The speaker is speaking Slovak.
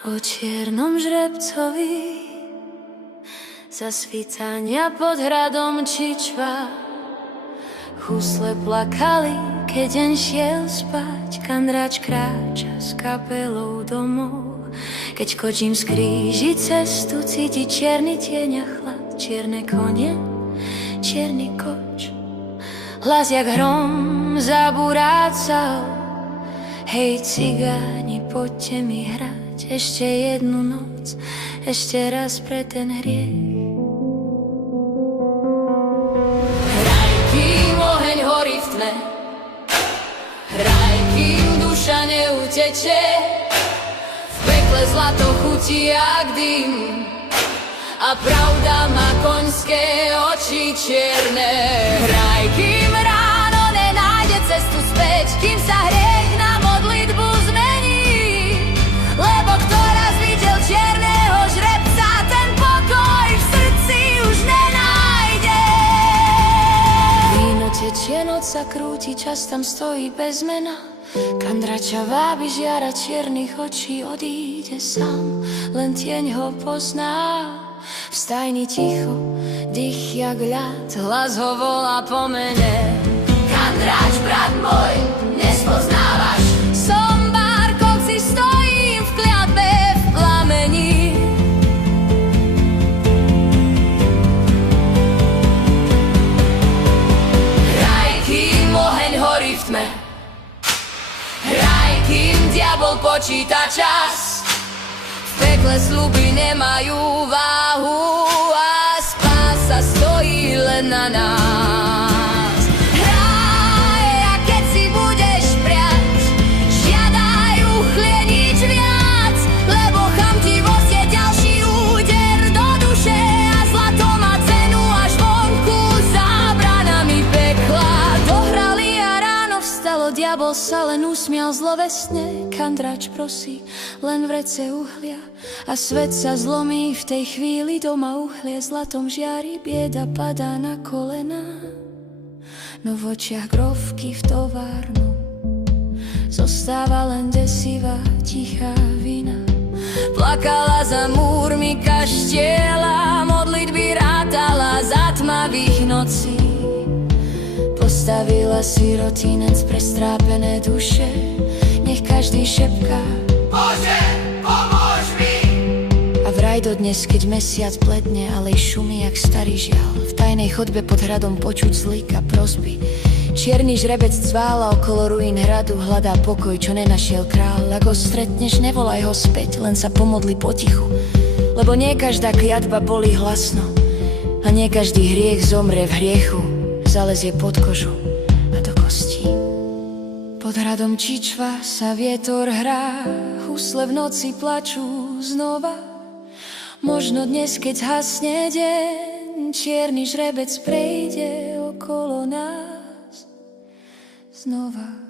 O čiernom žrebcovi za svítania pod hradom Čičva. Husle plakali, keď deň šiel spať. Kandrač kráča s kapelou domov. Keď kočím z kríži cestu, cíti čierny tieň a chlad. Čierne konie, čierny koč. Hlas jak hrom zaburácal. Hej cigáni, poďte mi hrať ešte jednu noc, ešte raz pre ten hriech. Hraj, kým oheň horí v tme, hraj, kým duša neuteče. V pekle zlato chutí jak dym a pravda má koňské oči čierne. Hraj, kým ráno nenájde cestu späť, kým sa hriech na modlitbu zmení. Lebo kto raz videl čierneho žrebca, ten pokoj v srdci už nenájde. Víno tečie, noc sa krúti, čas tam stojí bez mena. Kandrača vábi žiara čiernych očí, odíde sám, len tieň ho pozná. V stajni ticho, dých jak ľad, hlas ho volá po mene. Kandrač, brat môj, nespoznávaš. Som bárkok, si stojím v kliatbe v plamení. Hraj, kým oheň horí v tme, hraj, kým diabol počíta čas. V pekle sľuby nemajú váhu a spása stojí len na nás. Hraj, a keď si budeš priať, žiadaj uchlieniť viac, lebo chamtivosť je ďalší úder do duše a zlato má cenu až vonku za bránami pekla. Dohrali a ráno vstalo, diabol sa len usmial zlovesne. Kandrač prosí len v rece uhlia a svet sa zlomí v tej chvíli. Doma uhlie zlatom žiari, bieda padá na kolená. No v očiach grovky v továrnu zostáva len desivá tichá vina. Plakala za múrmi kaštieľa, modlitby rátala za tmavých nocí. Postavila si rotinec pre strápené duše, nech každý šepká: Bože, pomôž mi! A vraj dodnes, keď mesiac bledne, alej šumí jak starý žiaľ. V tajnej chodbe pod hradom počuť zlík a prosby. Čierny žrebec cvála okolo ruín hradu, hľadá pokoj, čo nenašiel král. Ak ho stretneš, nevolaj ho späť, len sa pomodli potichu. Lebo nie každá kliatba bolí hlasno a nie každý hriech zomrie v hriechu. Zalezie pod kožu a do kostí. Pod hradom Čičva sa vietor hrá, husle v noci plačú znova. Možno dnes, keď zhasne deň, čierny žrebec prejde okolo nás znova.